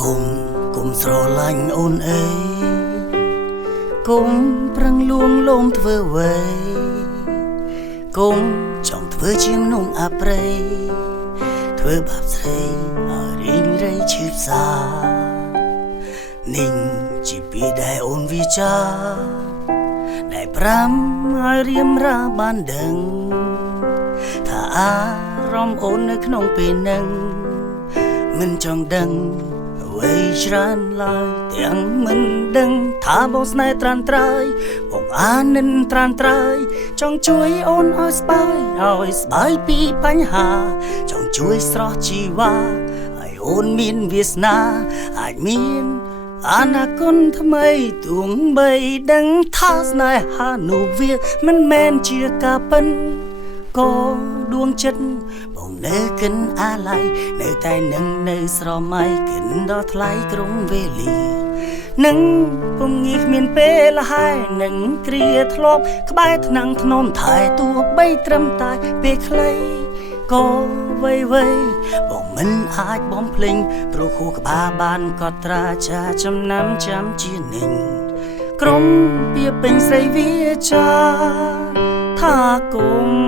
គុំស្រឡាញ់អូនអីគុំប្រឹងលួងលោមធ្វើអ្វីគុំចង់ធ្វើជាមនុស្សអាប្រៃធ្វើបាបស្រីឲ្យរីងរៃឈឺផ្សានិងជាពីដែលអូនវិចាដែលប្រាំឲ្យរៀមរាបានដឹងថាអារម្មណ៍អូននៅក្នុងពេលនឹងមិនចង់ដឹងអ្វីច្រើនឡើយទាំងមិនដឹងថាបងស្នេហ៍ត្រានត្រៃបងអានិនត្រានត្រៃចង់ជួយអូនឲ្យស្បាយពីបញ្ហាចង់ជួយស្រស់ជីវ៉ាឲ្យអូនមានវាសនាអាចមានអនាគតថ្មីទួងបីដឹងថាស្នេហានោះវាមិនមែនជាការពិនក៏ដួងចិត្តបងនៅកិនអាឡ័យនៅតែនឹងនៅស្រមៃកិនដល់ថ្លៃក្រុងវេលានឹងពុំងាយគ្មានពេលលហើយនឹងគ្រាធ្លាប់ក្បែរថ្នាំងធ្នមថែទោះបីត្រឹមតែពេលខ្លីក៏វ័យបងមិនអាចបំភ្លេងព្រោះខួរក្បាលបានកត់ត្រាចាចំណាំចាំជានឹងក្រុមពីពេញស្រីវាចាថាគុំ